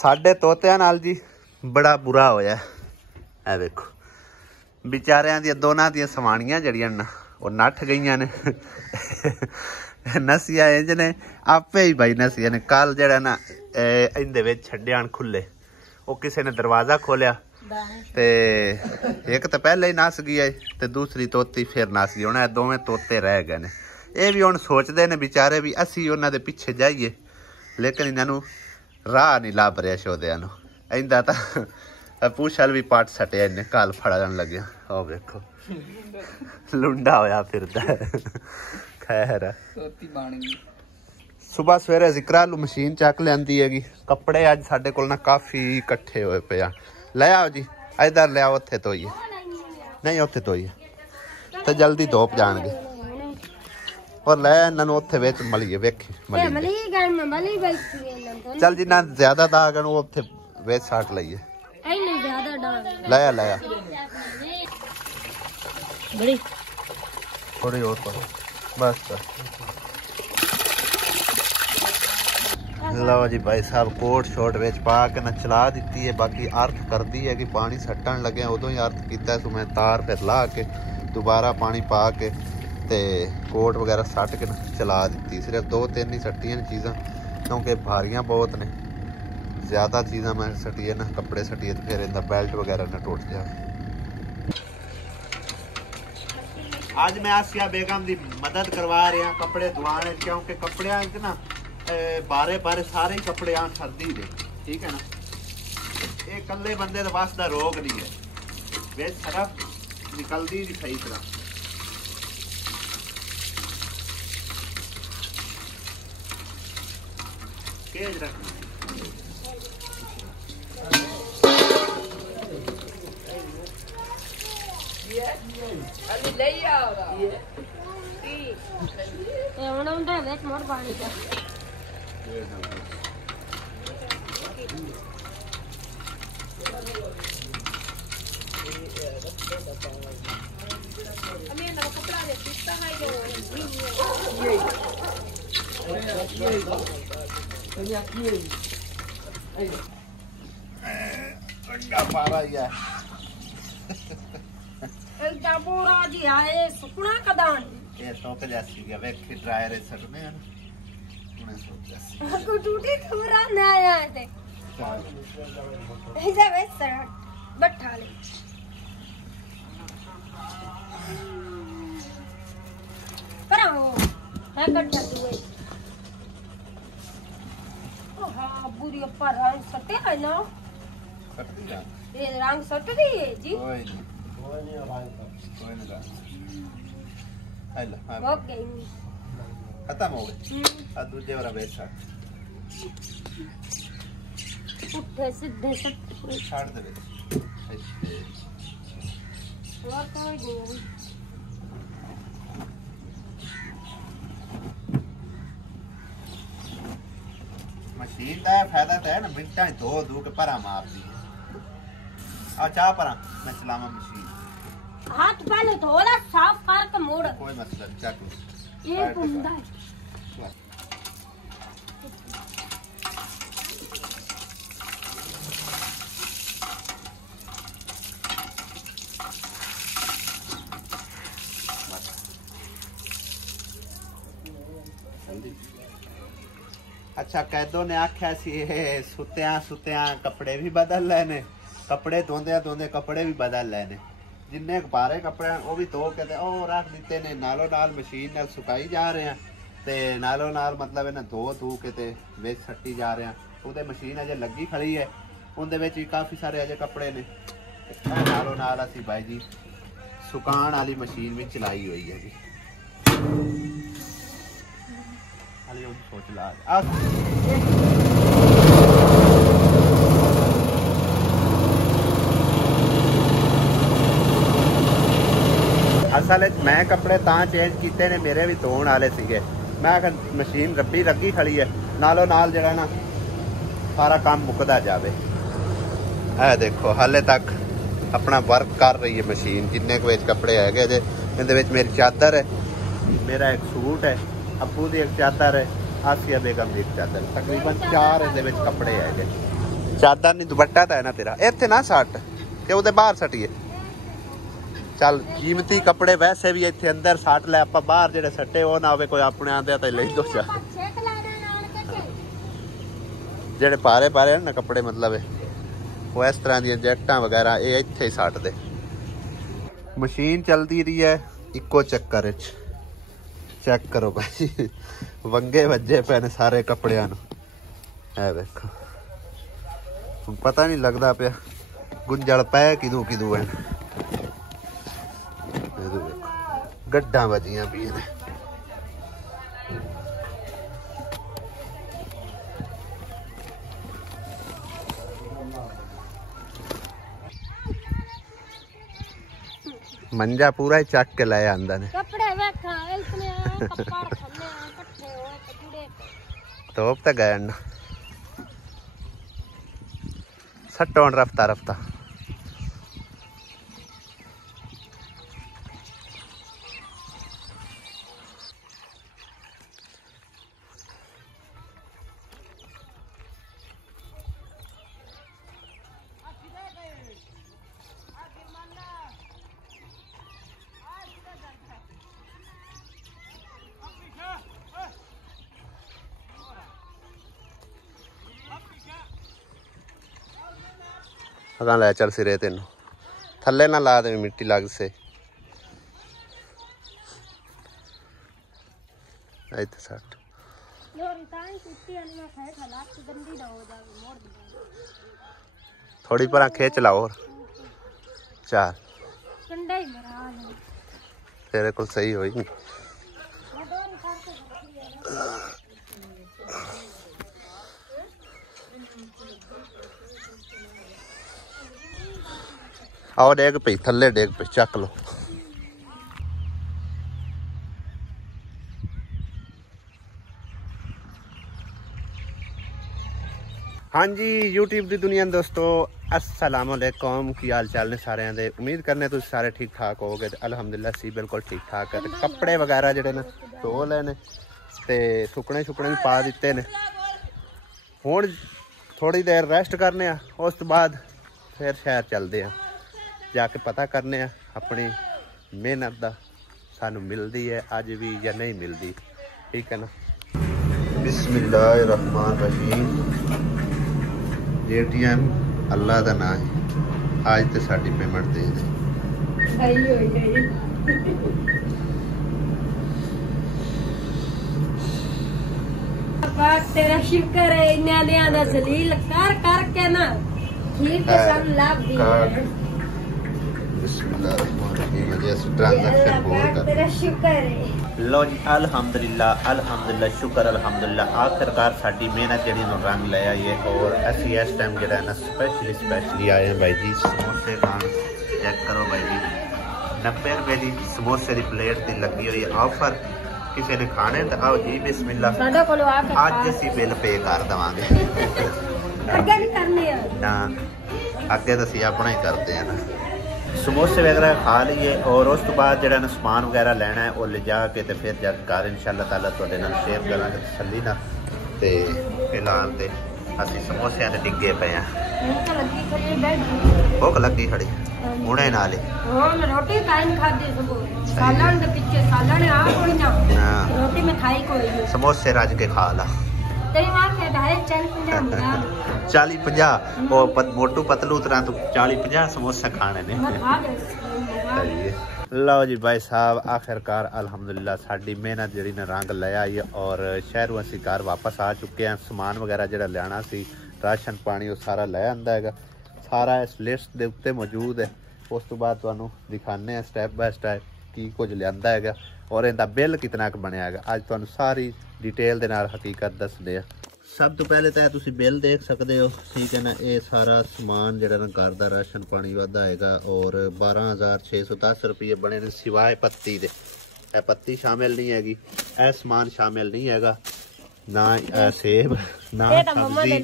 ਸਾਡੇ ਤੋਤਿਆਂ ਨਾਲ ਜੀ बड़ा बुरा होया है। देखो बेचारियां दी दोनां दी सवाणियां जड़ियां ना वो नठ गईयां ने नसिया इंज ने आपे ही भाई नसिया ने। कल जड़ा ना इंदे विच छड्डियां खुले वो किसी ने दरवाजा खोलिया ते एक तो पहले ही नस गई है ते दूसरी तोती फिर नस गई। हुण दोवें तोते रह गए ने। ये भी हुण सोचदे ने बेचारे भी असीं उन्हां दे पिछे जाइए लेकिन इन्हां नूं राह नहीं लभ रिहा शोदियां नूं। इंदा तां पूछल भी पट सटिया इन्हें कल फड़न लग्या। ओ वेखो लुंडा होया फिरदा खैर सुबह सवेरे जिक्रालू मशीन चक लियांदी हैगी। कपड़े अज साडे कोल ना काफ़ी इकट्ठे होए पे आ। ले आओ जी इधर ले आओ उत्थे धोइए नहीं उत्थे धोइए तो जल्दी धोप जाणगे और ले इन्हां नूं उत्थे विच मलीए वेखी चल जिन्ना ज्यादा दाग है वो उत्थे वे साट लइए लाया लाया बड़ी थोड़ी और करो बस लो जी भाई साहब कोट शोट वेच पा के ना चला दी है। बाकी अर्थ कर दी है कि पानी सट्टन लगे उदों ही अर्थ किया सो मैं तार फिर ला के दोबारा पानी पा के ते कोट वगैरह सट के ना चला दी। सिर्फ 2-3 ही सट्टियां चीज़ां क्योंकि भारियां बहुत ने। ज़्यादा चीज़ां मैं सटिए ना कपड़े सटिए तो फिर इनका बेल्ट वगैरह ना टुट जाए। आज मैं आसिया बेगम की मदद करवा रहा कपड़े धुआने क्योंकि कपड़े ना बारे बारे सारे ही कपड़े आ सर्दी दे ठीक है ना। ये कल्ले बंदे के बस का रोग नहीं है वे सरफ निकलती नहीं सही तरह। केज रखना पारा ही है पूरा जी आए सुकना कदान ये सोक जैसी है वेख ड्रायर सट में है उन्हें सोच जैसी को टूटी थोड़ा ना आया थे ऐसा वैसा बैठा ले पर वो है कट्टा हुए ओ हां बुरी पर रंग सटे है ना सटी है ये रंग सट रही है जी कोई नहीं हेलो ओके खत्म हो गए आ दूजे वाला बैठा उठे सीधे सट छाड़ दे ऐसे और कोई नहीं मशीन का फायदा तो है ना मिनटा धो के परा मार दी आ चाह परा मैं चलावा मशीन हाथ पहले थोड़ा साफ करके मोड़ कोई मसला नहीं चक ये बंदा अच्छा कैदों ने आख्या सी सुत्या सुत्या कपड़े भी बदल लेने कपड़े धोंदे धोंदे कपड़े भी बदल लेने जिन्ने बारे कपड़े वो भी धो के रख दिते ने नालों नाल मशीन नाल सुकाई जा रहे हैं ते नालों नाल मतलब इन्हें धो के ते विच सट्टी जा रहे हैं। उहदे मशीन अजे लगी खड़ी है उनदे विच भी काफ़ी सारे अजे कपड़े ने नालों नाल असीं भाई जी सुकाण वाली मशीन भी चलाई हुई है जी। हाले उन सोच ला असल मैं कपड़े तां चेंज किए ने मेरे भी धोण वाले सीगे। मैं मशीन रब्बी लगी खड़ी है नालों नाल जड़ा ना सारा काम मुकदा जावे। है देखो हाले तक अपना वर्क कर रही है मशीन जिन्ने के कपड़े है जे इहदे मेरी चादर है मेरा एक सूट है अब्बू की एक चादर है आसिया बेगम की एक चादर तकरीबन 4 इहदे कपड़े है। ਚਾਦਰ ਨਹੀਂ ਦੁਪੱਟਾ ਤਾਂ ਹੈ ਨਾ ਤੇਰਾ ਇੱਥੇ ਨਾ ਸੱਟ ਤੇ ਉਹਦੇ ਬਾਹਰ ਸੱਟੀਏ ਚੱਲ ਕੀਮਤੀ ਕੱਪੜੇ ਵੈਸੇ ਵੀ ਇੱਥੇ ਅੰਦਰ ਸੱਟ ਲੈ ਆਪਾਂ ਬਾਹਰ ਜਿਹੜੇ ਸੱਟੇ ਉਹ ਨਾ ਹੋਵੇ ਕੋਈ ਆਪਣੇ ਆਂਦੇ ਤਾਂ ਲੈ ਦੋ ਚਾ ਜਿਹੜੇ ਪਾਰੇ ਪਾਰੇ ਨਾ ਕੱਪੜੇ ਮਤਲਬ ਉਹ ਇਸ ਤਰ੍ਹਾਂ ਦੀਆਂ ਜੈਕਟਾਂ ਵਗੈਰਾ ਇਹ ਇੱਥੇ ਹੀ ਸੱਟਦੇ ਮਸ਼ੀਨ ਚੱਲਦੀ ਰਹੀ ਹੈ ਇੱਕੋ ਚੱਕਰ ਵਿੱਚ ਚੈੱਕ ਕਰੋ ਭਾਈ ਵੰਗੇ ਵੱਜੇ ਪਏ ਨੇ ਸਾਰੇ ਕੱਪੜਿਆਂ ਨੂੰ ਇਹ ਵੇਖੋ ਹੁਣ ਪਤਾ ਨਹੀਂ ਲੱਗਦਾ ਪਿਆ ਗੁੰਝਲ ਪੈ ਕਿਦੋਂ ਕਿਦੋਂ ਹੈ ਇਹ ਵੇਖੋ ਗੱਡਾਂ ਵੱਜੀਆਂ ਪਈਆਂ ਨੇ ਮੰਜਾ ਪੂਰਾ ਹੀ ਚੱਕ ਕੇ ਲੈ ਆਂਦਾ ਨੇ ਕੱਪੜੇ ਵੇਖਾਂ ਇਸਨੇ ਕੱਪੜ ਖੰਨੇ ਇਕੱਠੇ ਹੋਏ ਤੇ ਜੁੜੇ ਤੋਪ ਤਾਂ ਗਏ ਨਾ ਸੱਟੋਂ ਰਫਤਾ ਰਫਤਾ अगा लै चल सिरे तेन थले ना ला दे मिट्टी लग से सट थोड़ी पर खींच ला और चार तेरे को सही होई नहीं आओ डेग पी थले डेग पे चक लो हाँ जी यूट्यूब की दुनिया दोस्तों अस्सलाम वालेकुम की हाल चाल ने सारे दे उम्मीद करने तुम सारे ठीक ठाक हो गए अल्हम्दुलिल्लाह सी बिल्कुल ठीक ठाक है कपड़े वगैरह जेडे ने धो ले ने ते सुकने सुकने भी पा दिते ने हुण थोड़ी देर रेस्ट करने उस तो बाद फिर शहर चलते हैं जाके पता करने अपनी मेहनत का सानू मिलती है अज भी या नहीं मिलती ठीक है ना बिस्मिल्लाहिर्रहमानिर्रहीम ATM अल्लाह का नाम है आज तो साड़ी पेमेंट दे दे तेरा शुक्र है इन्ना लिया जलील कर करके ना ठीक है सब लाभ दिया लो जी अल्हम्दुलिल्लाह अल्हम्दुलिल्लाह शुक्र अल्हम्दुलिल्लाह आखिरकार साडी मेहनत जड़ी नु रंग ले आई है और असि इस टाइम जड़ा ना स्पेशली आए हैं भाई जी समोसे खान चेक करो भाई जी 90 रुपए की समोसे की प्लेट दी लगी हुई है ऑफर किसी ने खाने तो आओ जी बिस्मिल्लाह आज असी बिल पे कर देवांगे अगे नहीं करने ना अगे तो असी अपना ही करते हैं ना समोसे वगैरह खा लीए और उस तो बाद जो समान वगैरह लेना है वो ले जाके तो फिर जब घर इंशाअल्लाह ताला तुहाडे नाल शेयर करांगे तसल्ली नाल ते फिलहाल ते असीं समोसियां ते डिगे पे हैं भुख लगी खड़ी हुणे नाल रोटी टाइम खादी सालन दे पीछे सालन आ कोई ना रोटी में खाई कोई समोसे रज के खा ला तेरी मां के 40-50 वो मोटू पतलू तरह तो 40-50 समोसे खाने ने लो जी भाई साहब आखिरकार अल्हम्दुलिल्लाह साडी मेहनत जी ने रंग ले आई है और शहरों असी घर वापस आ चुके हैं समान वगैरह जो लिया सी राशन पानी वो सारा ले आंदा है सारा इस लिस्ट के उत्ते मौजूद है उस तो बाद तुहानू दिखाने स्टैप बाय स्टैप की कुछ लिया है और इनका बिल कितना बनया है अज तुहानू सारी डिटेल दे नाल हकीकत दसदे आ सब तो पहले तो तुम बिल देख सकते हो ठीक है ना ये सारा समान जो घर का राशन पानी वादा है और 12,610 रुपये बने ने सिवाय पत्ती दे पत्ती शामिल नहीं हैगी यह समान शामिल नहीं है ना सेब ना सब्जी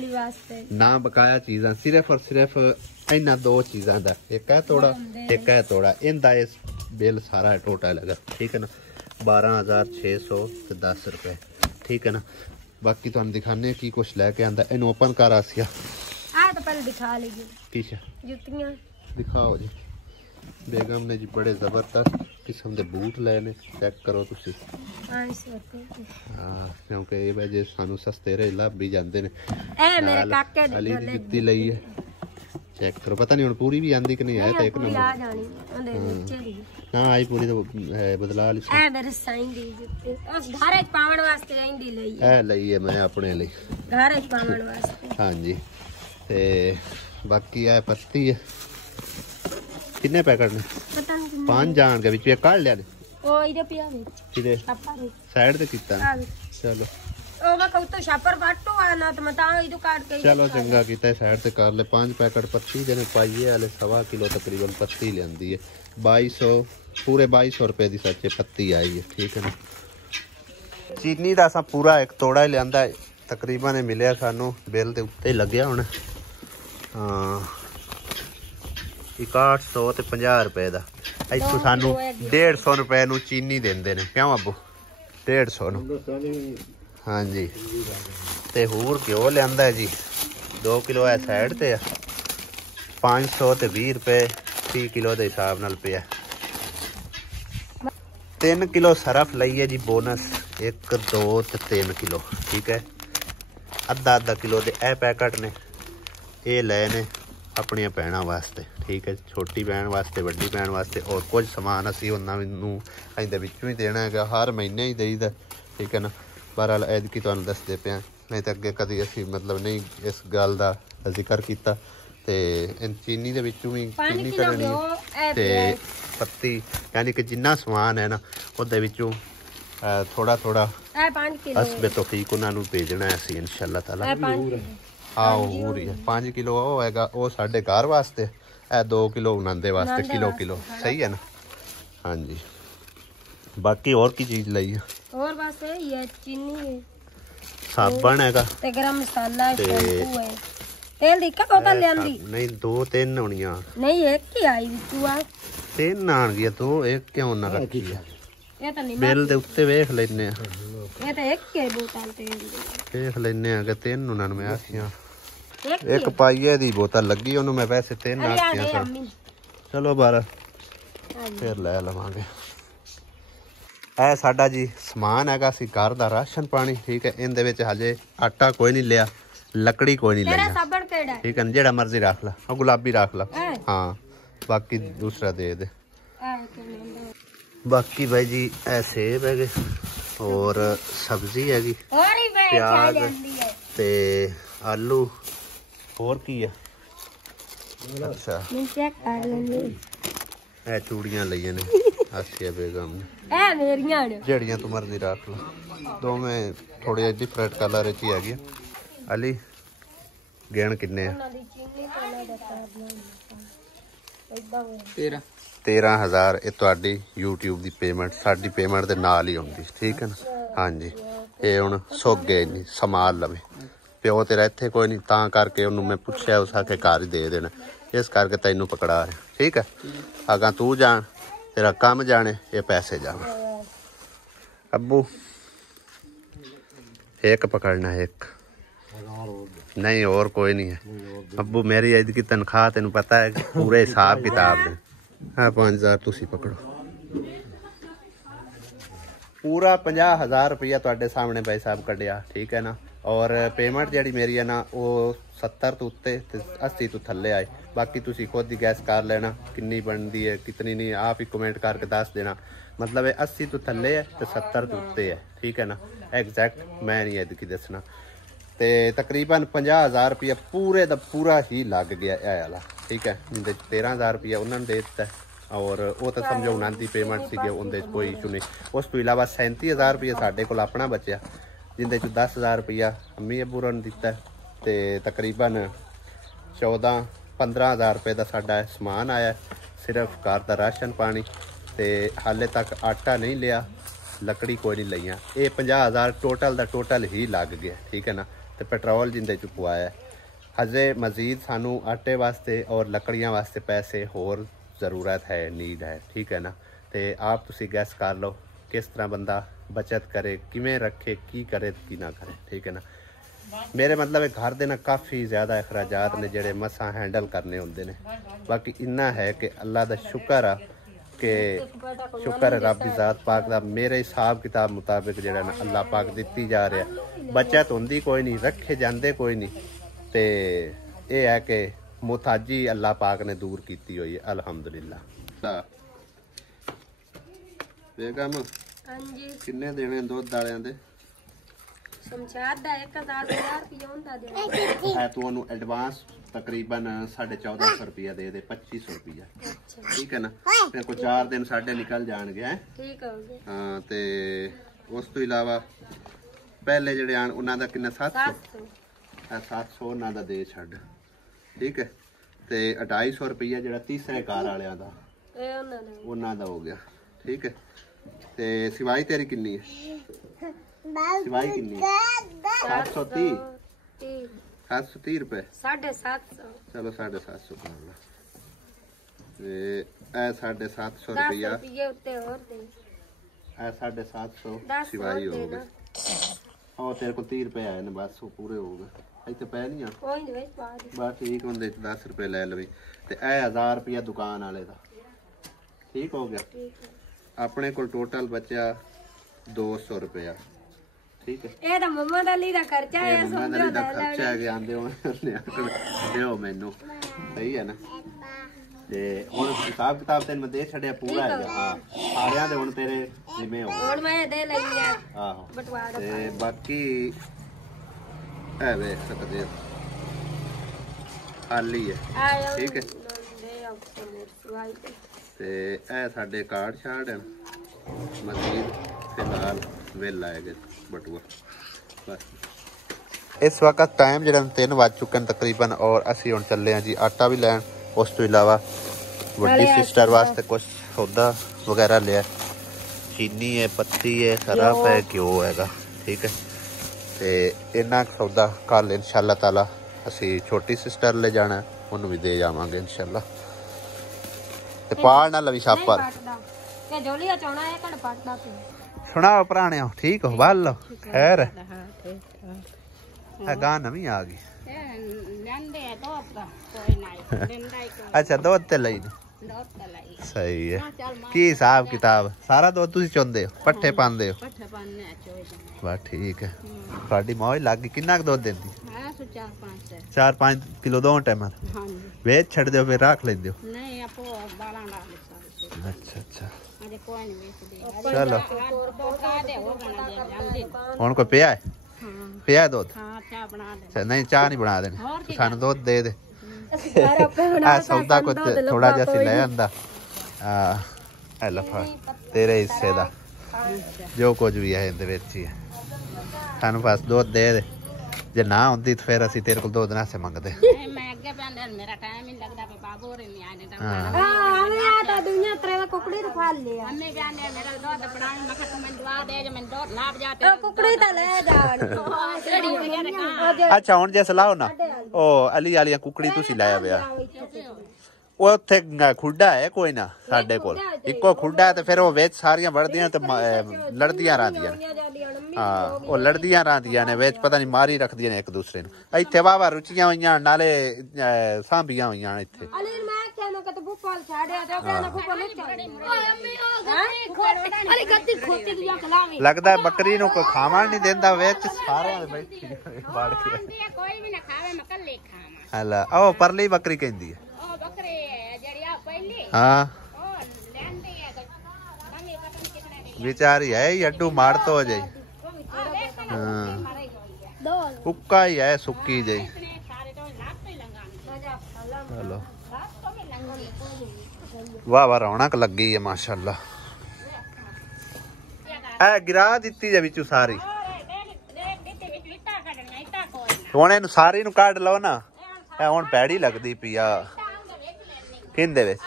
ना बकाया चीज़ा सिर्फ और सिर्फ इन्होंने दो चीज़ों का एक है तोड़ा एक है तोड़ा इनका इस बिल सारा टोटल है ठीक है ना 12,610 रुपये ठीक है ना बाकी तुम दिखाने की कुछ लैके आंदा इन ओपन कर आसिया तो पहले दिखा लीजिए किश जुतियां दिखाओ जी। बेगम ने जी बड़े जबरदस्त किस्म के बूट लए ने, चेक करो तुसी। 500 रुपए हाँ, क्योंकि ये वजह सानू सस्ते रहे लभ भी जाते ने। ए मेरे काके दी अली दी जुत्ती लई है, चेक करो। पता नहीं हुण पूरी भी आंदी कि नहीं है। तो एक नंबर आ जानी ओंदे नीचे दी हां आई पूरी तो बदला ली। ए मेरे साईं दी जुत्ती उस घरे च पावण वास्ते आंदी लई है लई है मैं अपने लिए घरे च पावण वास्ते। हां जी ते बाकी है पत्ती है। कितने पैकेट ने? पता नहीं 5 जान के विच काट लिया ने। ओ इधर पिया वे किदे छापर वे साइड ते कीता ने। चलो ओ मैं कहू तो छापर बाटो आ ना तो मैं ता इधर काट के चलो चंगा कीता है, साइड ते कर ले। 5 पैकेट पत्ती देने पाइए वाले 1.25 किलो तकरीबन पत्ती लेंदी है। 2200 पूरे 2200 रुपए दी सच्चे पत्ती आई है, ठीक है ना। चीनी दा असा पूरा एक तोड़ा ही लियांदा है, तकरीबन मिलिया सानू बिल दे उत्ते ही लग्या हुण। हां 6150 रुपए दा। इत्थों सानू 150 रुपए नू चीनी देंदे ने, क्यों अब्बू? 150 नू। हाँ जी ते होर घ्यो लियांदा है जी 2 किलो है साइड ते 500 ते 20 रुपए 30 किलो के हिसाब नाल पिया। 3 किलो सरफ लईए जी बोनस 1 2 ते 3 किलो, ठीक है। अद्धा किलो दे ए पैकेट ने, ये लए ने अपनी भैन वास्ते, ठीक है। छोटी भैन वास्ते, वड्डी भैन वास्ते, और कुछ समान असी उन्होंने अं विचों ही देना है, हर महीने ही देईदा, ठीक है ना। बहरहाल ऐदकी तुहानूं दसदे पे, नहीं तो अगे कभी असी मतलब नहीं इस गल का जिक्र किया। ते चीनी दे विचों भी चीनी करनी ते पत्ती, यानी कि जिन्ना समान है ना उहदे विचों थोड़ा थोड़ा हसबे तौफीक उन्होंने भेजना है असी इंशाअल्लाह ताला। हाँ हो रही है 5 किलो वो हैगा, वो साढ़े घर वास्ते है, 2 किलो उन्होंने वास्ते किलो किलो, सही है ना। हाँ जी बाकी और की चीज लाई है? और बस ये चीनी है, साबन हैगा ते गरम मसाला है, शैम्पू है, तेल दी का बोतल ले आंदी नहीं 2-3 होनियां नहीं, एक ही आई विचुआ 3 आन गया तो एक क्यों ना रखी है। ये तो नहीं बिल दे उत्ते वेख लेने, ये तो एक ही बोतल तेल दी देख लेने कि 399 आखियां एक पाइए दी बोतल लगी ओनू, मैं वैसे 3 आखियां सन। चलो बारा फिर ले लवांगे। ए साडा जी समान हैगा सी घर दा राशन पानी, ठीक है। इनदे विच हजे आटा कोई नहीं लिया, लकड़ी कोई नहीं लिया, साबण केड़ा है, ठीक है। जेड़ा मर्जी रख ला, और गुलाबी रख ला, हाँ बाकी दूसरा दे दे। बाकी भाई जी ए सेब है और सब्जी हैगी, प्याज ते आलू और की है। अच्छा ए चूड़ियां लईए ने आसिया बेगम ने, ए मेरियां ने जेड़ियां तू मर्जी रख लो, दो में थोड़े डिफरेंट कलर च हैगी। अली गेण किन्ने 13,000 ये तुहाडी यूट्यूब की पेमेंट साडी पेमेंट दे नाल ही होंगी, ठीक है ना। हाँ जी ये हुण सुक गए नहीं, संभाल लवे। प्यो तेरा इत्थे कोई नहीं, तां करके उन्होंने मैं पुछया, उस आखे घर ही दे देना, इस करके तैनू पकड़ा रहा, ठीक है। अगर तू जान तेरा काम जाने, ये पैसे जाने। अब्बू एक पकड़ना है, एक नहीं और कोई नहीं है। अब्बू मेरी ईद की तनख्वाह तेन पता है पूरे हिसाब किताब ने। हाँ 5000 तुसी पकड़ो, पूरा 50,000 रुपया तुहाडे सामने भाई साहब कढ़िया, ठीक है ना। और पेमेंट जी मेरी है ना वो 70 तो उत्ते 80 तो थले आए। बाकी तुसी खुद ही गैस कर लेना कितनी बनती है कितनी नहीं, आप ही कमेंट करके दस देना। मतलब 80 तो थले है तो 70 तो उत्ते है, ठीक है ना। एग्जैक्ट मैं नहीं इधर की दसना। तो तकरीबन 50,000 रुपया पूरे का पूरा ही लग गया है वाला, ठीक है। जिंदे 13,000 रुपया उन्होंने दे दिता है, और वो तो समझो उन्होंने पेमेंट सी, उनके कोई इशू नहीं। उस तो इलावा 37,000 रुपया साढ़े को अपना बचया, जिंदे 10,000 रुपया अम्मी अबू ने दिता है। तो तकरीबन 14-15,000 रुपये का साडा समान आया, सिर्फ घर का राशन पानी। तो हाले तक आटा नहीं लिया, लकड़ी कोई नहीं लिया। ये 50,000 टोटल का टोटल ही लग गया, ठीक है ना। तो पेट्रोल जिंदे च पवाया, हजे मजीद सानू आटे वास्ते और लकड़ियां वास्ते पैसे होर ज़रूरत है, नीड है, ठीक है ना। तो आप तुसी गैस कर लो किस तरह बंदा बचत करे, किमें रखे, की करे की ना करे, ठीक है ना। मेरे मतलब घर दे ना काफ़ी ज़्यादा अखराजात ने जेड़े मसा हैंडल करने होंदे ने। बाकी इन्ना है कि अल्लाह दा शुक्र आ कि शुक्र है रब दी ज़ात पाक दा, मेरे हिसाब किताब मुताबिक जेड़ा ना अल्लाह पाक दित्ती जा रहा। बचत होंदी कोई नहीं, रखे जाते कोई नहीं, तो ये है कि मुताजी अल्लाह पाक ने दूर की हुई है अल्हम्दुलिल्लाह। बेगम किन्ने देने दुध वालियां दे? शमशाद दा 1000 रुपया हुंदा दे। तू ओनू एडवांस तकरीबन 1450 रुपया दे दे, 2500 रुपया। ठीक है ना, तेरे को 4 दिन साढ़े निकल जाएंगे। ठीक हो गया। हाँ, ते उस तो इलावा पहले जेड़े आन उन्हां दा किन्ना 700 700 उन्हां दा दे छड़। ठीक है, ते 250 रुपया जेड़ा तीसरे कार वालियां दा उन्हां दा हो गया। ठीक है, ते सिवाई तेरी किन्नी है? सिवाई किन्नी? 730 730 रुपए। 750। चलो 750 कर ला। ए 750 रुपया 750 सिवाई हो गए। और तेरे को 30 रुपए आए ने, बस वो पूरे हो गए। इतने पै नहीं आ बस ठीक होंगे, 10 रुपए ले लवी। ते 1000 रुपया दुकान वाले दा। ठीक हो गया। अपने को टोटल बचा 200 रुपया। ठीक है, ਇਹ ਤਾਂ ਮੰਮਾ ਦਾ ਲਈ ਦਾ ਖਰਚਾ ਹੈ, ਮੰਮਾ ਦਾ ਖਰਚਾ ਹੈ ਕਿ ਆਂਦੇ ਦਿਓ ਮੈਨੂੰ। ਸਹੀ ਹੈ ਨਾ, ਤੇ ਹੁਣ ਹਿਸਾਬ ਕਿਤਾਬ ਤੈਨੂੰ ਦੇ ਛੱਡਿਆ ਪੂਰਾ ਹੈਗਾ। ਹਾਂ, ਸਾਰਿਆਂ ਦੇ ਹੁਣ ਤੇਰੇ ਜਿਵੇਂ ਹੋ ਹੁਣ ਮੈਂ ਦੇ ਲਈ ਆ। ਆਹੋ, ਬਟਵਾ ਦਾ ਤੇ ਬਾਕੀ ਇਹ ਵੇਖ ਸਕਦੇ ਹੋ ਖਾਲੀ ਹੈ। ਠੀਕ ਹੈ, ਤੇ ਇਹ ਸਾਡੇ ਕਾਰਡ ਛਾੜ ਹਨ। ਮਜ਼ੀਦ ਫਿਲਹਾਲ वेला है बटुआ बस। इस वक्त टाइम जो 3 बज चुके हैं तकरीबन, और असी हुण चले हैं जी आटा भी लैन। उस तो इलावा वड्डी सिस्टर वास्ते कुछ सौदा वगैरह लिया, चीनी है, पत्ती है, सरफ है, घ्यो हैगा। ठीक है, तो इन्ना सौदा कल इंशाअल्लाह ताला असी छोटी सिस्टर ले जाना, उन्होंने भी दे जावांगे इंशाअल्लाह। ते पाल ना लवी छापर सुनाओ पुराने हो। ठीक हो, बाल लो खैर। गां नवी आ गई। अच्छा, दो ते लई सही है। की हिसाब किताब सारा दो तुसी चोंदे हो, पट्ठे पांदे हो? बस ठीक है, थोड़ी मौज लग गई। किन्ना दुध देंदी? 4-5 किलो दो टाइम वेच छड़ दो, फिर रख लेंदे हो? अच्छा अच्छा, चलो हुण कोई पिया है? पिया है दुध? नहीं, चाह नहीं बना देनी, सानू दुध दे दे। सौदा को थोड़ा जिहा सी ले आंदा। तेरे हिस्से दा जो कुछ भी है इहदे विच ही है, सानू बस दुध दे दे। जे ना होंदी तो फिर असी तेरे को 2 दिन से मंगदे। अच्छा हुण जे सलाओ ना ओ अली वाली कुकड़ी तुसी लाया पिया, उत्थे खुड्डा है कोई ना साडे कोल इक्को खुड्डा है, ते फिर वो विच सारियां वड़दियां ते लड़दियां रहिंदियां। हाँ, वो लड़दियां रहिंदियां ने विच, पता नहीं मारी रखदियां ने एक दूसरे नूं। इत्थे वावा रुचियां होईयां, नाले सांभियां होईयां इत्थे। लगदा है बकरी नूं कोई खावण नहीं देंदा, विच सारे बैठी वड़ के। हला ओ परली बकरी कहंदी है। हाँ, बेचारी है अड्डू मार तो हो जाए। हाँ, हुक्का ही है, सुक्की जाए। चलो वाह वाह, रौनक लग गई है माशाल्लाह। ए गिरा दित्ती जे विचू सारी, हुण इहनूं सारी नूं कढ लो ना। ए हुण पैड़ी लगदी पई आ किंदे विच?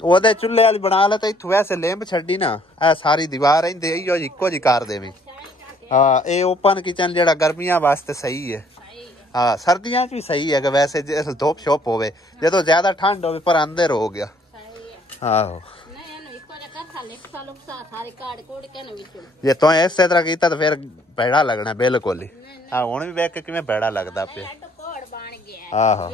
ओदे चुल्हे वाली बना ले, तो इत्थों वैसे लिंब छड्डी ना, ए सारी दीवार इहदे इहो जी इक्को जी कर देवी। हाँ, ये ओपन किचन जेड़ा गर्मियां वास्ते सही है। हाँ, सर्दियां च भी सही है कि वैसे धुप शुप होवे, जो ज्यादा ठंड होवे पर अंदर हो गया। आहो ਜੇ ਤੂੰ ਇਸੇ ਤਰ੍ਹਾਂ ਕੀਤਾ ਤਾਂ ਫਿਰ ਭੈੜਾ ਲੱਗਣਾ ਬਿਲਕੁਲ ਹੀ। ਆ ਹੁਣ ਵੀ ਵੇਖ ਕੇ ਕਿਵੇਂ ਭੈੜਾ ਲੱਗਦਾ ਪਿਆ। ਆਹੋ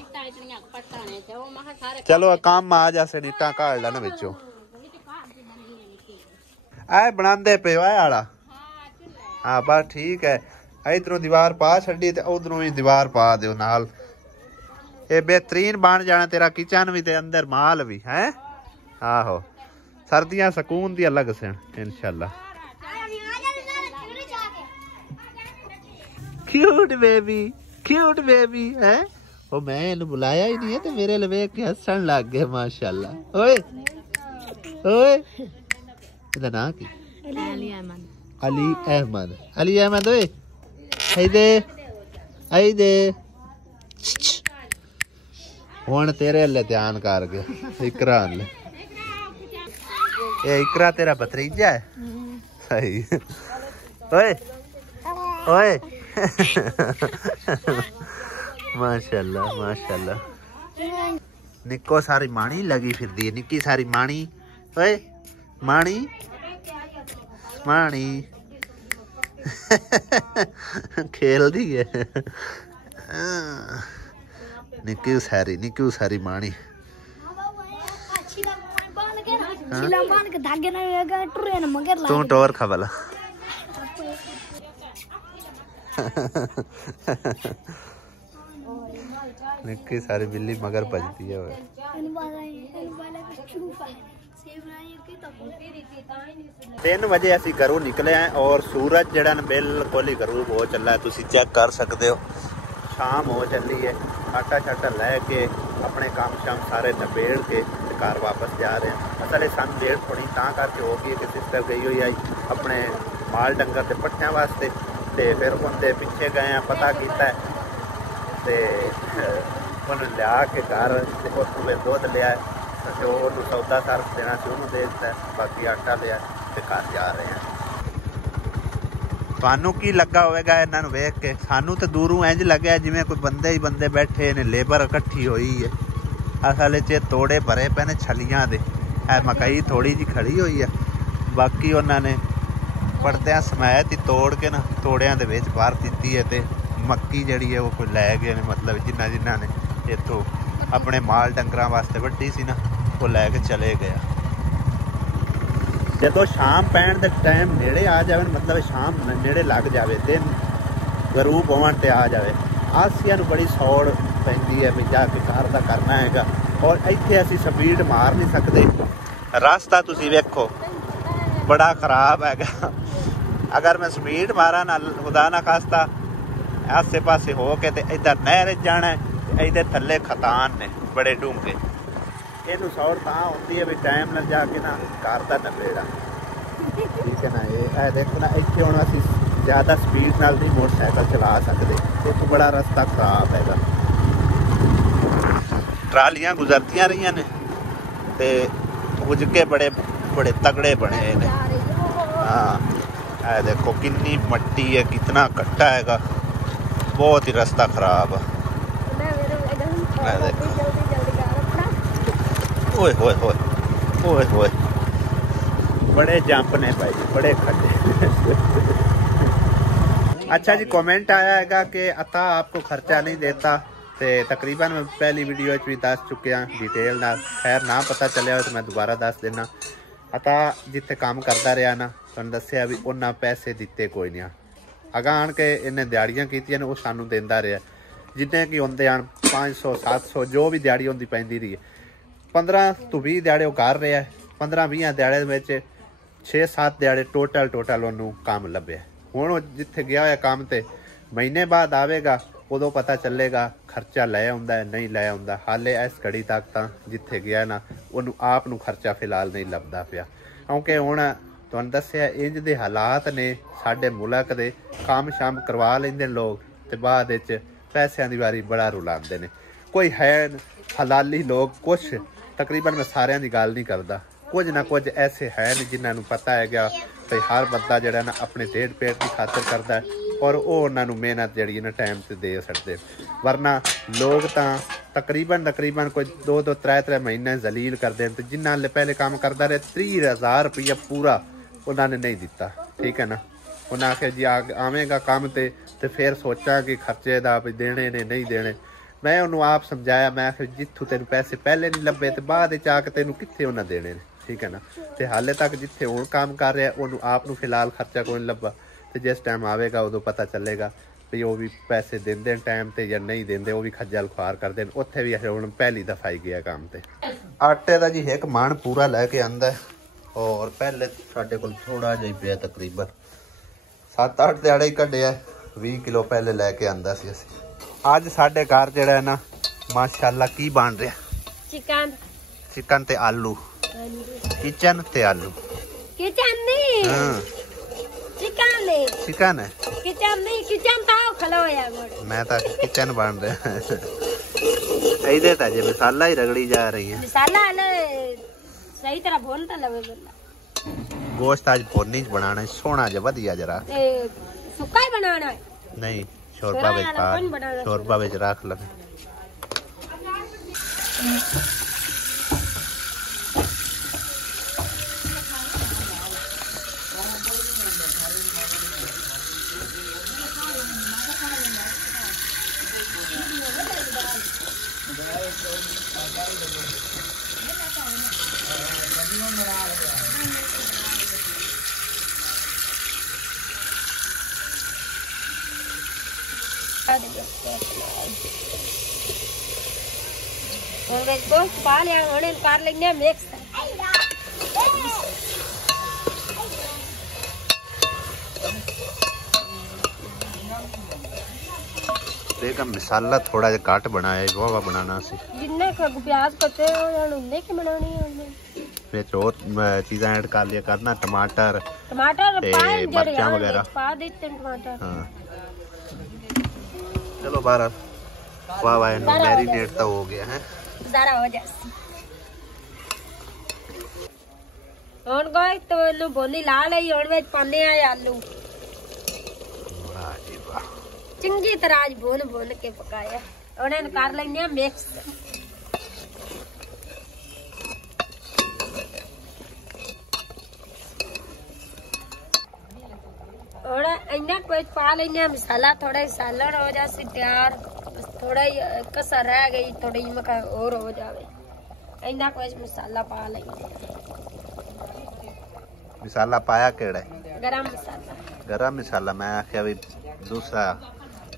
ਚਲੋ ਕੰਮ ਆ ਜਾ ਸੜੀਟਾਂ ਕਾੜ ਲੈਣ ਵਿੱਚੋਂ। ਐ ਬਣਾਉਂਦੇ ਪਿਓ ਐ ਵਾਲਾ। ਹਾਂ ਬਸ ਠੀਕ ਹੈ। इधरों दीवार पा छड़ी ते उधरों भी दीवार पा दियो नाल। ये बेहतरीन बन जाना तेरा किचन भी ते अंदर माल भी है। आहो सर्दियां सकून दी अलग से इंशाल्लाह। क्यूट बेबी है। ओ मैं इन्हें बुलाया ही नहीं है ते मेरे लवे के हसन लग गए माशाल्लाह। ओए ओए इधर ना की अली अहमद ओए दे हुण तेरे अल्ले ध्यान कर गया। इकरा अल्ले ये इकरा तेरा भतीजा है सही। ओए ओए माशाल्लाह निक्को सारी माणी लगी फिरदी है। निक्की सारी माणी ओए माणी खेल दी है। निक्की सारी माणी तू टोर खबला। निक्की सारी बिल्ली मगर बजती है। 3 बजे असी घरों निकले हैं और सूरज जड़ा बिल्कुल ही गरूब हो चला है। तुसी चेक कर सकते हो। शाम हो चली है। आटा शाटा लैके अपने काम शाम सारे नबेड़ के घर वापस जा रहे हैं। असल सन देर थोड़ी ता करके हो गई कि सिस्टर गई हुई आई अपने माल डंगर के पट्ठियां वास्ते ते फिर उनके पीछे गए हैं पता किया ते उन्हें लिया के घर उसमें दुध लिया जो सौदा सर्फ देना से उन्होंने दे दिता। बाकी आटा लिया ते घर जा रहे हैं। थानू की लगा होगा इन्हों वेख के? सानू तो दूरों इंज लग्या जिवें कोई बंदे ही बंदे बैठे ने लेबर इकट्ठी हुई है। असल च तोड़े भरे पे ने छलियां दे। मकई थोड़ी जी खड़ी हुई है। बाकी उन्होंने पड़दियां समैत ही तोड़ के ना तोड़ियां दे विच भर दित्ती है ते मक्की जड़ी है वो कोई लै गए ने। मतलब जिन्ना ने इत्थों अपने माल डंगरां वास्ते वड्डी सी ना वो लैके चले गया। जो शाम पैण दे टाइम नेड़े आ जाए मतलब शाम नेड़े लग जाए दिन गरूब होवन ते आ जाए आसिया नूं बड़ी सौड़ पैंदी है भी जाके घर दा करना हैगा। और इत्थे असीं स्पीड मार नहीं सकते। रास्ता तुसीं वेखो बड़ा खराब हैगा। अगर मैं स्पीड मारा ना खुदा ना खास्ता आसे पासे हो के ते इधर नहर जाना है। इधर थल्ले खतान ने बड़े डूंगे। इनू सौड़ तां होंदी है भी टाइम लग जाके ना घर दा नबेड़ा। ठीक है ना। ये देखो ना इत्थे हुण असीं ज़्यादा स्पीड नाल नहीं मोटरसाइकिल चला सकते। एक बड़ा रास्ता खराब हैगा। ट्रालियां गुजरतियां रही ने ते उजके बड़े बड़े तगड़े बने ने। हाँ देखो कितनी मट्टी है कितना कट्टा हैगा। बहुत ही रास्ता खराब है। ओए होए होए ओए होए बड़े जंप ने भाई बड़े खड्डे। अच्छा जी कमेंट आया हैगा कि अता आपको खर्चा नहीं देता। तो तकरीबन मैं पहली वीडियो भी दस चुके हैं डिटेल ना। खैर ना पता चलिया हो तो मैं दोबारा दस देना। अता जिथे काम करता रहा ना तुहानूं दस्सिया भी उन्ना पैसे दिते कोई नहीं। अगा आन के इन्हें दिहाड़ियां कीतियां ने वो सानू देंदा रहा। जिन्ने कि होंदे आन 500 700 जो भी दिहाड़ी होंदी पैंदी रही है। 15 तो 20 दिहाड़े वो कर रहा है। 15-20 दिहाड़े में 6-7 दिहाड़े टोटल उन्होंने काम लभ्या। हुण जिथे गया होया काम ते महीने बाद आवेगा उदों पता चलेगा खर्चा लै आउंदा है नहीं लै आउंदा। हाले इस घड़ी तक तां जिथे गया ना उन्होंने आप नूं खर्चा फिलहाल नहीं लभदा पिया। क्योंकि हुण तुहानूं दस्सिया इंज दे हालात ने साडे मुल्क दे। काम शाम करवा लैंदे लोग ते बाद विच पैसिਆਂ ਦੀ वारी बड़ा रुलांदे ने। कोई है हलाली लोग कुछ तकरीबन मैं सारिਆਂ ਦੀ ਗੱਲ नहीं करदा। कुछ ना कुछ ऐसे है जिन्होंने पता है कि भाई हर बंदा जड़ा ना अपने ढेड पेट की खातर करता है। और वो उन्होंने मेहनत जी ना टाइम से दे सकते। वरना लोग तो तकरीबन कोई 2-3 महीने जलील करते हैं। तो जिन्हें पहले काम करता रहे 30,000 रुपया पूरा उन्होंने नहीं दिता, ठीक है ना। उन्हें आखिया जी आवेगा काम ते फिर सोचा कि खर्चे का भी देने ने नहीं देने। मैं उन्होंने आप समझाया, मैं आखिर जिथों तेन पैसे पहले नहीं लभे तो बाद आके तेन कितने उन्हें देने, ठीक है ना। तो हाले तक जिथे हुण काम कर रहा उन्होंने आप फिलहाल खर्चा कोई नहीं लभा। तो जिस टाइम आवेगा उदों पता चलेगा भी वो भी पैसे देंदे टाइम ते या नहीं देंदे, वो भी खज्जल खुआर करते हैं। उत्थे भी हुण पहली दफा ही गया काम ते। आटे का जी एक माण पूरा लैके आंदा और पहले साडे कोल थोड़ा जिहा पिया, तकरीबन 7-8 दिहाड़े ही कढिया। 20 किलो पहले लैके आंदा सी असीं। अज साडे घर जिहड़ा है ना माशाअल्लाह की बन रहा, चिकन ते आलू, किचन ते आलू। किचन नहीं, हाँ चिकन है, चिकन है, किचन नहीं, किचन तो खलोया गोड़। मैं तो किचन बन रहा इधर तो जे मसाला ही रगड़ी जा रही है। मसाला सही तरह भूनता लगे बल्ला। गोश्त आज भुन्नी बनाना है सोना जा वधिया जरा। सुक्का ही बनाना है? नहीं, शोरबा विच रख ले। गोश्त पा लिया, हुणे कर लेंगे मिक्स। देखा मसाला थोड़ा जा घट बनाया, वावा बनाना सी। जिन्ने प्याज कटे उन्ने की बनानी है। विच और चीज़ां ऐड कर लिया करना, टमाटर पाए मिर्चां वगैरह पा देते टमाटर। हाँ चलो बारह वावा मैरिनेट तो हो गया है, ज़रा हो जाए। ਹੁਣ ਗਾਇ तो ਇਹਨੂੰ ਬੋਲੀ ਲਾ ਲਈ। ਹੁਣ ਵਿੱਚ ਪਾਣੇ ਆ ਆਲੂ। ਵਾਹ ਜੀ ਵਾਹ, ਚੰਗੀ ਤਰ੍ਹਾਂ ਅੱਜ ਭੁੰਨ ਕੇ ਪਕਾਇਆ। ਹੁਣ ਇਹਨੂੰ ਕਰ ਲੈਂਦੇ ਆ ਮਿਕਸ। ਹੁਣ ਇੰਨਾ ਕੁਝ ਪਾ ਲੈਂਦੇ ਆ ਮਸਾਲਾ। ਥੋੜਾ ਸਾਲਣ ਹੋ ਜਾਸੀ ਤਿਆਰ। थोड़ा ही कसर रह गई, थोड़ी मका और हो जावे। इंना कुछ मसाला पा लेंगे। मसाला पाया केड़ा है? गरम मसाला। गरम मसाला मैं आख्या भी दूसरा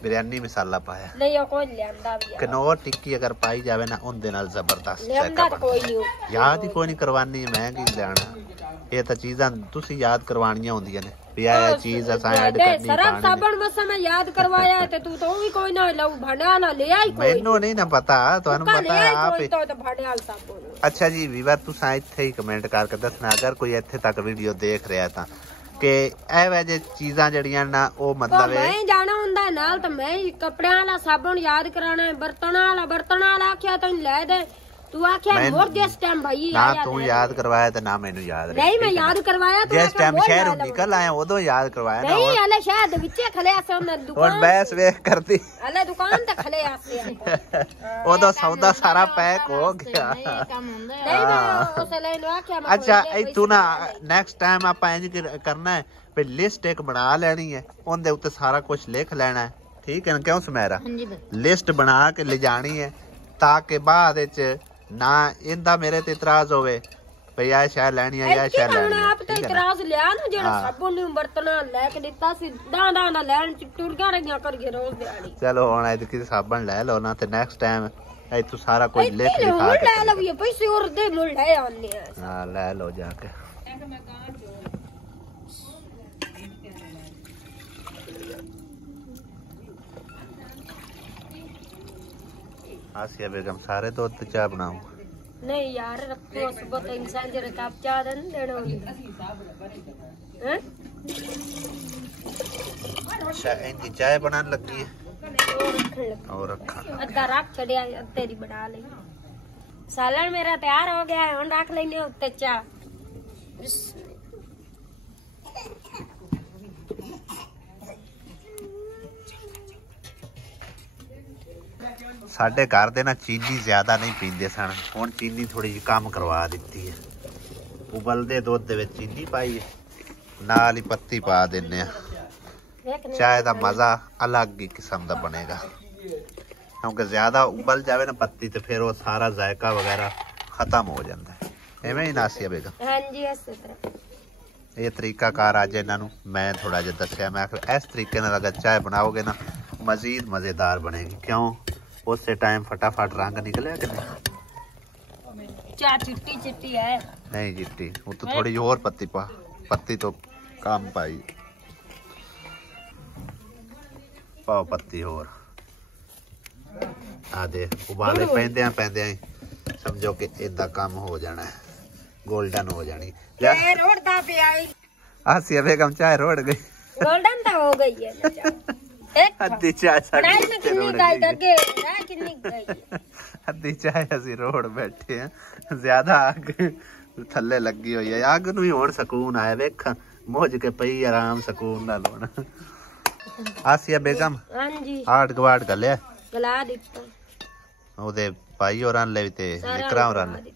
बिरयानी मसाला पाया नहीं। वो कोई लियांदा भी कनौर टिक्की अगर पाई जावे ना उनदे नाल जबरदस्त लियांदा कोई नहीं। याद ही कोई नहीं करवानी, मैं की लेना। ये तो चीज़ां तुसी याद करवानियां होंदियां ने भी आ चीज असा ऐड करनी। सरफ साबण मसा मैं याद करवाया ते तू तो भी कोई ना लऊ भांडा ना ले आई। कोई मैनू नहीं ना पता, तुहानू पता है आप ही तो भांडे वाला साबण। अच्छा जी वीवर तुसा इत्थे ही कमेंट करके दसना अगर कोई इत्थे तक वीडियो देख रहा था कि ए वजे चीज़ां जड़ियां ना ओ मतलब मैं जाना हुंदा नाल तो मैं कपड़ियां वाला साबण याद कराना है। बर्तन वाला आख्या तो ले दे। तू आख्या मोर जिस टाइम भाई ना तू याद करवाया तो ना मैनू याद रहे। नहीं मैं याद करवाया तो जिस टाइम शहर निकल आया उदो याद करवाया ना। नहीं हले शहर दे विचे खले आसे उन दुकान और बैस वेख करती हले दुकान ते खले आसे उदो सौदा सारा पैक हो गया। नहीं मैं उस ले लो आख्या। अच्छा तू ना नेक्स्ट टाइम आप इंज करना है भी लिस्ट एक बना लेनी है, उनदे उत्ते सारा कुछ लिख लेना है, ठीक है ना। क्यों सुमेरा लिस्ट बना के ले जानी है ताकि बाद विच ना इंदा मेरे ते इतराज होवे भई आ शै लैनी है या शै लैनी है। आप तो इतराज लिया ना जेड़ा साबुन नु बर्तन लेके दिता सी डांडा ना लैन टुरगा रहियां करके रोज दिहाड़ी। चलो हुन ऐ कि साबन ले लो ना ते नेक्स्ट टाइम ऐ तू सारा कुछ लिख लिखा के ले लो। ये पैसे और दे मुल ले आने। हां ले लो जाके। आसिया बेगम सारे दूध ते चाय बनाऊं? नहीं यार रखो सुबह तो इंसान जरा कप चाय दे देना हैं। अच्छा इनकी चाय बनाने लगी है और रखा अद्धा रख छड़िया तेरी बना ले। सालन मेरा तैयार हो गया है, हुन रख लेने उत्ते चाय। ਸਾਡੇ ਘਰ ਦੇ ਨਾ ਚੀਨੀ ਜ਼ਿਆਦਾ ਨਹੀਂ ਪੀਂਦੇ ਸਨ, ਹੁਣ ਚੀਨੀ ਥੋੜੀ ਜਿਹੀ ਕੰਮ ਕਰਵਾ ਦਿੱਤੀ ਹੈ। ਉਬਲਦੇ ਦੁੱਧ ਦੇ ਵਿੱਚ ਚੀਨੀ ਪਾਈ ਹੈ, ਨਾਲ ਹੀ ਪੱਤੀ ਪਾ ਦਿੰਨੇ ਆ। ਚਾਹ ਦਾ ਮਜ਼ਾ ਅਲੱਗ ਹੀ ਕਿਸਮ ਦਾ ਬਣੇਗਾ, ਕਿਉਂਕਿ ਜ਼ਿਆਦਾ ਉਬਲ ਜਾਵੇ ਨਾ ਪੱਤੀ ਤੇ ਫਿਰ ਉਹ ਸਾਰਾ ਜ਼ਾਇਕਾ ਵਗੈਰਾ ਖਤਮ ਹੋ ਜਾਂਦਾ ਹੈ। ਐਵੇਂ ਹੀ ਨਾਸੀਆ ਬੇਗਮ? ਹਾਂਜੀ ਇਸੇ ਤਰ੍ਹਾਂ। ਇਹ ਤਰੀਕਾ ਕਾਰ ਅੱਜ ਇਹਨਾਂ ਨੂੰ ਮੈਂ ਥੋੜਾ ਜਿਹਾ ਦੱਸਿਆ। ਮੈਂ ਆਖਿਆ ਇਸ ਤਰੀਕੇ ਨਾਲ ਅਗਰ ਚਾਹ ਬਣਾਓਗੇ ਨਾ ਮਜ਼ੀਦ ਮਜ਼ੇਦਾਰ ਬਣੇਗੀ। ਕਿਉਂ? ਉਸੇ ਟਾਈਮ फटाफट रंग निकले कि नहीं? चाय चिट्टी चिट्टी है नहीं चिट्टी, वो तो थोड़ी और पत्ती पा, पत्ती तो कम पाई, पाओ पत्ती और। आ दे उबाले पैंदे समझो कि इदा काम हो जाना है, गोल्डन हो जानी। रोड़ता पे आई आसिया बेगम चाय रोड़ गई, गोल्डन तो हो गई है। ਅੱਧੀ ਚਾਹ ਸਾਡੀ ਕਿੰਨੀ ਗਾਈ ਅੱਗੇ ਰਹਿ ਕਿੰਨੀ ਗਾਈ ਅੱਧੀ ਚਾਹ ਅਸੀਂ ਰੋੜ ਬੈਠੇ ਆ। ਜ਼ਿਆਦਾ ਅੱਗ ਥੱਲੇ ਲੱਗੀ ਹੋਈ ਹੈ। ਅੱਗ ਨੂੰ ਹੀ ਹੁਣ ਸਕੂਨ ਆਇਆ, ਵੇਖ ਮੋਜ ਕੇ ਪਈ ਆਰਾਮ ਸਕੂਨ ਨਾਲ ਹੁਣ। ਆਸੀਆ ਬੇਗਮ ਹਾਂਜੀ ਆੜ ਗਵਾੜ ਗੱਲਿਆ ਗਲਾ ਦਿੱਤਾ ਉਹਦੇ ਭਾਈ ਹੋਰਾਂ ਲਈ ਵੀ ਤੇ ਜ਼ਿਕਰਾਂ ਹੋਰਾਂ ਲਈ।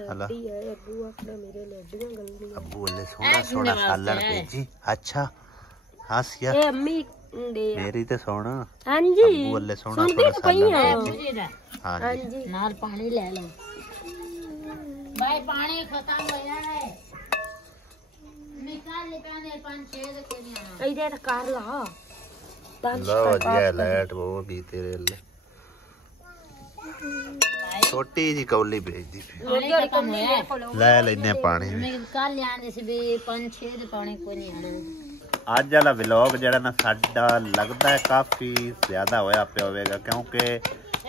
ਅੱਬੂ ਆਪਣੇ ਮੇਰੇ ਲੱਡੀਆਂ ਗਲਦੀਆਂ। ਅੱਬੂ ਨੇ ਸੋਹਣਾ ਸੋਹਣਾ ਸਾਲਣ ਭੇਜੀ। ਅੱਛਾ ਆਸੀਆ ਇਹ ਅੰਮੀ मेरी तो सुन। ਹਾਂਜੀ ਅੱਬੂ ਵੱਲੇ ਸੋਹਣਾ ਸੋਹਣਾ ਸਾਲਣ। ਹਾਂਜੀ ਨਾਲ ਪਾਣੀ ਲੈ ਲਓ ਬਾਈ, ਪਾਣੀ ਖਤਮ ਹੋ ਜਾਣਾ ਹੈ। ਨਿਕਾਲ ਲੈ ਪਾਣੀ 5-6 ਦੇ ਕੋਈ ਆਣਾ ਇਹਦੇ ਤਾਂ ਕਰ ਲਾ। ਲਓ ਜੀ ਇਹ ਲਾਈਟ ਉਹ ਵੀ ਤੇਰੇ ਲਈ ਛੋਟੀ ਜੀ ਕੌਲੀ ਭੇਜਦੀ ਪਈ। ਲੈ ਲੈਨੇ ਪਾਣੀ। ਕੱਲ ਲਿਆਂਦੇ ਸੀ ਵੀ 5-6 ਦੇ ਪਾਣੀ ਕੋਈ ਨਹੀਂ ਆਣਾ। ਅੱਜ ਵਾਲਾ ਵਲੌਗ ਜਿਹੜਾ ਨਾ ਸਾਡਾ ਲੱਗਦਾ ਹੈ ਕਾਫੀ ਜ਼ਿਆਦਾ ਹੋਇਆ ਪਿਆ ਹੋਵੇਗਾ, ਕਿਉਂਕਿ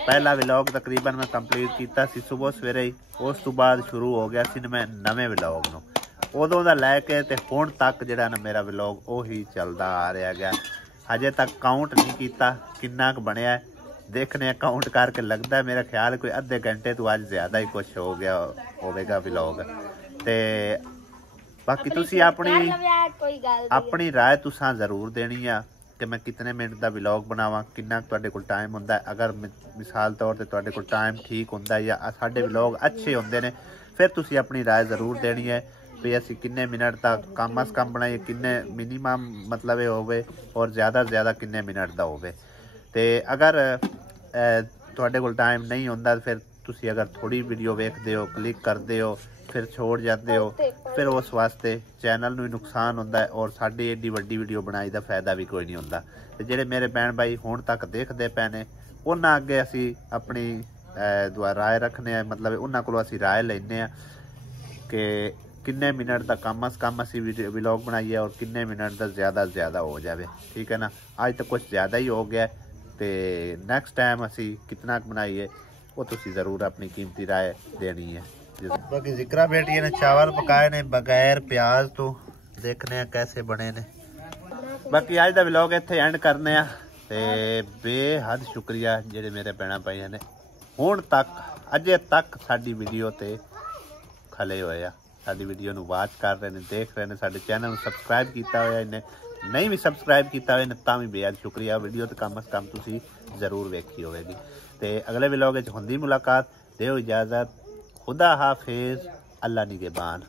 ਪਹਿਲਾ ਵਲੌਗ ਤਕਰੀਬਨ ਮੈਂ ਕੰਪਲੀਟ ਕੀਤਾ ਸੀ ਸਵੇਰੇ ਸਵੇਰੇ ਹੀ। ਉਸ ਤੋਂ ਬਾਅਦ ਸ਼ੁਰੂ ਹੋ ਗਿਆ ਸੀ ਮੈਂ ਨਵੇਂ ਵਲੌਗ ਨੂੰ। ਉਦੋਂ ਦਾ ਲੈ ਕੇ ਤੇ ਹੁਣ ਤੱਕ ਜਿਹੜਾ ਨਾ ਮੇਰਾ ਵਲੌਗ ਉਹੀ ਚੱਲਦਾ ਆ ਰਿਹਾ ਗਿਆ। ਹਜੇ ਤੱਕ ਕਾਊਂਟ ਨਹੀਂ ਕੀਤਾ ਕਿੰਨਾ ਕੁ ਬਣਿਆ, ਦੇਖਣੇ ਆ ਕਾਊਂਟ ਕਰਕੇ। ਲੱਗਦਾ ਮੇਰਾ ਖਿਆਲ ਕੋਈ ਅੱਧੇ ਘੰਟੇ ਤੋਂ ਅੱਜ ਜ਼ਿਆਦਾ ਹੀ ਕੁਛ ਹੋ ਗਿਆ ਹੋਵੇਗਾ ਵਲੌਗ। ਤੇ ਬਾਕੀ ਤੁਸੀਂ ਆਪਣੀ ਰਾਏ ਤੁਸੀਂ ਜ਼ਰੂਰ ਦੇਣੀ ਆ ਕਿ ਮੈਂ ਕਿਤਨੇ ਮਿੰਟ ਦਾ ਵਲੌਗ ਬਣਾਵਾਂ, ਕਿੰਨਾ ਤੁਹਾਡੇ ਕੋਲ ਟਾਈਮ ਹੁੰਦਾ। ਅਗਰ ਮਿਸਾਲ ਤੌਰ ਤੇ ਤੁਹਾਡੇ ਕੋਲ ਟਾਈਮ ਠੀਕ ਹੁੰਦਾ ਜਾਂ ਸਾਡੇ ਵਲੌਗ ਅੱਛੇ ਹੁੰਦੇ ਨੇ, ਫਿਰ ਤੁਸੀਂ ਆਪਣੀ ਰਾਏ ਜ਼ਰੂਰ ਦੇਣੀ ਹੈ ਵੀ ਅਸੀਂ ਕਿੰਨੇ ਮਿੰਟ ਦਾ ਕਮ ਅਜ਼ ਕਮ ਬਣਾਈਏ, ਕਿੰਨੇ ਮਿਨੀਮਮ ਮਤਲਬ ਇਹ ਹੋਵੇ, ਔਰ ਜ਼ਿਆਦਾ ਤੋਂ ਜ਼ਿਆਦਾ ਕਿੰਨੇ ਮਿੰਟ ਦਾ ਹੋਵੇ। ਤੇ ਅਗਰ ਤੁਹਾਡੇ ਕੋਲ ਟਾਈਮ ਨਹੀਂ ਹੁੰਦਾ ਫਿਰ ਤੁਸੀਂ ਅਗਰ ਥੋੜੀ ਵੀਡੀਓ ਵੇਖਦੇ ਹੋ, ਕਲਿੱਕ ਕਰਦੇ ਹੋ, ਫਿਰ ਛੋੜ ਜਾਂਦੇ ਹੋ, ਫਿਰ ਉਸ ਵਾਸਤੇ ਚੈਨਲ ਨੂੰ ਹੀ ਨੁਕਸਾਨ ਹੁੰਦਾ ਹੈ ਔਰ ਸਾਡੀ ਏਡੀ ਵੱਡੀ ਵੀਡੀਓ ਬਣਾਈ ਦਾ ਫਾਇਦਾ ਵੀ ਕੋਈ ਨਹੀਂ ਹੁੰਦਾ। ਤੇ ਜਿਹੜੇ ਮੇਰੇ ਭੈਣ ਭਾਈ ਹੁਣ ਤੱਕ ਦੇਖਦੇ ਪਏ ਨੇ ਉਹਨਾਂ ਅੱਗੇ ਅਸੀਂ ਆਪਣੀ ਰਾਏ ਰੱਖਨੇ ਆ, ਮਤਲਬ ਉਹਨਾਂ ਕੋਲੋਂ ਅਸੀਂ ਰਾਏ ਲੈਂਦੇ ਆ ਕਿ ਕਿੰਨੇ ਮਿੰਟ ਦਾ ਕਮ ਅਜ਼ ਕਮ ਅਸੀਂ ਵਲੌਗ ਬਣਾਈਏ ਔਰ ਕਿੰਨੇ ਮਿੰਟ ਦਾ ਜ਼ਿਆਦਾ ਹੋ ਜਾਵੇ। ਠੀਕ ਹੈ ਨਾ? ਅੱਜ ਤਾਂ ਕੁਛ ਜ਼ਿਆਦਾ ਹੀ ਹੋ ਗਿਆ ਤੇ ਨੈਕਸਟ ਟਾਈਮ ਅਸੀਂ ਕਿਤਨਾ ਬਣਾਈਏ ਉਹ ਤੁਸੀਂ ਜ਼ਰੂਰ ਆਪਣੀ ਕੀਮਤੀ ਰਾਏ ਦੇਣੀ ਹੈ। बाकी जिक्रा बेटी ने चावल पकाए ने बगैर प्याज तो, देखने कैसे बने ने। बाकी आज दा व्लॉग इत्थे एंड करने आ ते बेहद शुक्रिया जेडे मेरे भैणा भाईयां ने हुण तक अजे तक साडी वीडियो ते खले होए आ, साडी वीडियो नू वाच कर रहे ने, देख रहे ने, साडे चैनल नू सबसक्राइब कीता होया इन्हें, नहीं भी सबसक्राइब कीता होया तां भी बेहद शुक्रिया। वीडियो ते कम अज कम तुसी जरूर वेखी होवेगी। ते अगले व्लॉग विच हुंदी मुलाकात। दिओ इजाजत, खुदा हाफिज, अल्लाह निगहबान।